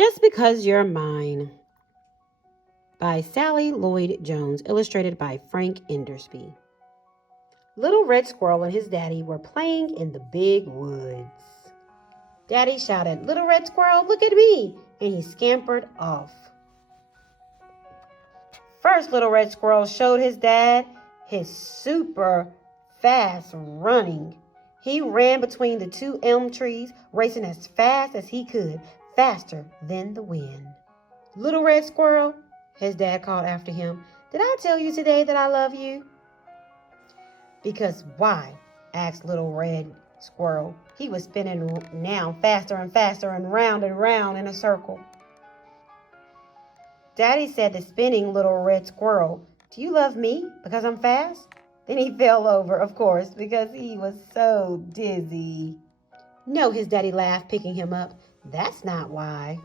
Just Because You're Mine by Sally Lloyd Jones, illustrated by Frank Endersby. Little Red Squirrel and his daddy were playing in the big woods. Daddy shouted, "Little Red Squirrel, look at me!" and he scampered off. First, Little Red Squirrel showed his dad his super fast running. He ran between the two elm trees, racing as fast as he could, faster than the wind. "Little Red Squirrel," his dad called after him, "did I tell you today that I love you?" "Because why?" asked Little Red Squirrel. He was spinning now faster and faster and round in a circle. Daddy said to spinning Little Red Squirrel, "Do you love me because I'm fast?" Then he fell over, of course, because he was so dizzy. "No," his daddy laughed, picking him up. "That's not why."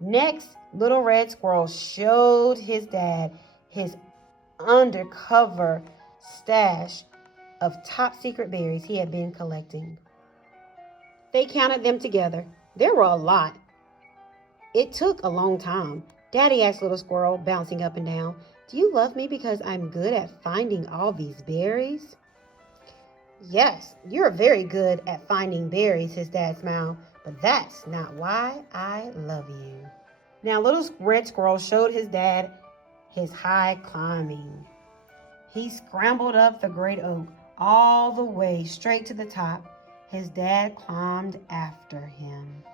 Next, Little Red Squirrel showed his dad his undercover stash of top secret berries he had been collecting. They counted them together. There were a lot. It took a long time. Daddy asked Little Squirrel, bouncing up and down, "Do you love me because I'm good at finding all these berries?" "Yes, you're very good at finding berries," his dad smiled, "but that's not why I love you." Now, Little Red Squirrel showed his dad his high climbing. He scrambled up the great oak all the way straight to the top. His dad climbed after him.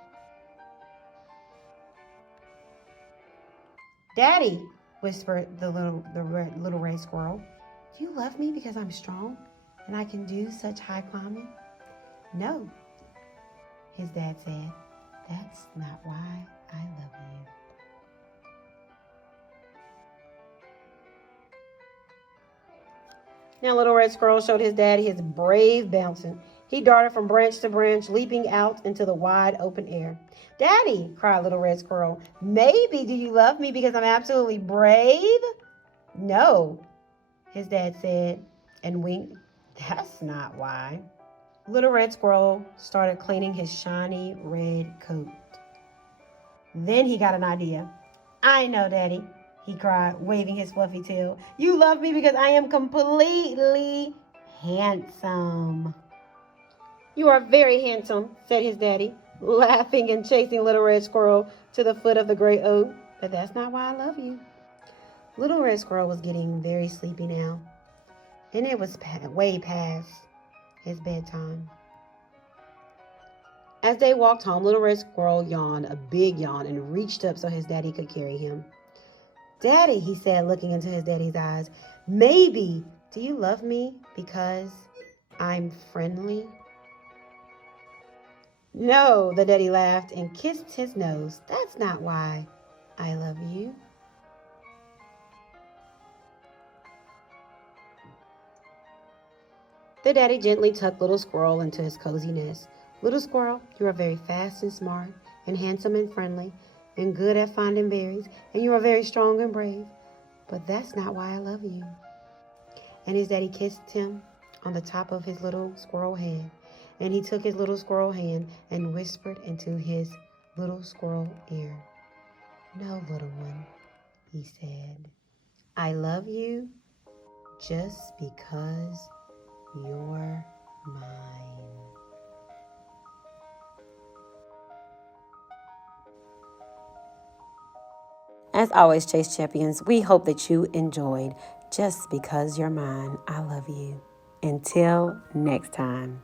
"Daddy," whispered the little red squirrel, "do you love me because I'm strong and I can do such high climbing?" "No," his dad said, "that's not why I love you." Now, Little Red Squirrel showed his daddy his brave bouncing. He darted from branch to branch, leaping out into the wide open air. "Daddy," cried Little Red Squirrel, "maybe do you love me because I'm absolutely brave?" "No," his dad said and winked. "That's not why." Little Red Squirrel started cleaning his shiny red coat. Then he got an idea. "I know, Daddy," he cried, waving his fluffy tail. "You love me because I am completely handsome." "You are very handsome," said his daddy, laughing and chasing Little Red Squirrel to the foot of the great oak. "But that's not why I love you." Little Red Squirrel was getting very sleepy now, and it was way past his bedtime. As they walked home, Little Red Squirrel yawned a big yawn and reached up so his daddy could carry him. "Daddy," he said, looking into his daddy's eyes, "maybe do you love me because I'm friendly?" "No," the daddy laughed and kissed his nose. "That's not why I love you." The daddy gently tucked Little Squirrel into his cozy nest. "Little Squirrel, you are very fast and smart and handsome and friendly and good at finding berries, and you are very strong and brave. But that's not why I love you." And his daddy kissed him on the top of his little squirrel head. And he took his little squirrel hand and whispered into his little squirrel ear. "No, little one," he said, "I love you just because you're mine." As always, Chase Champions, we hope that you enjoyed Just Because You're Mine. I love you. Until next time.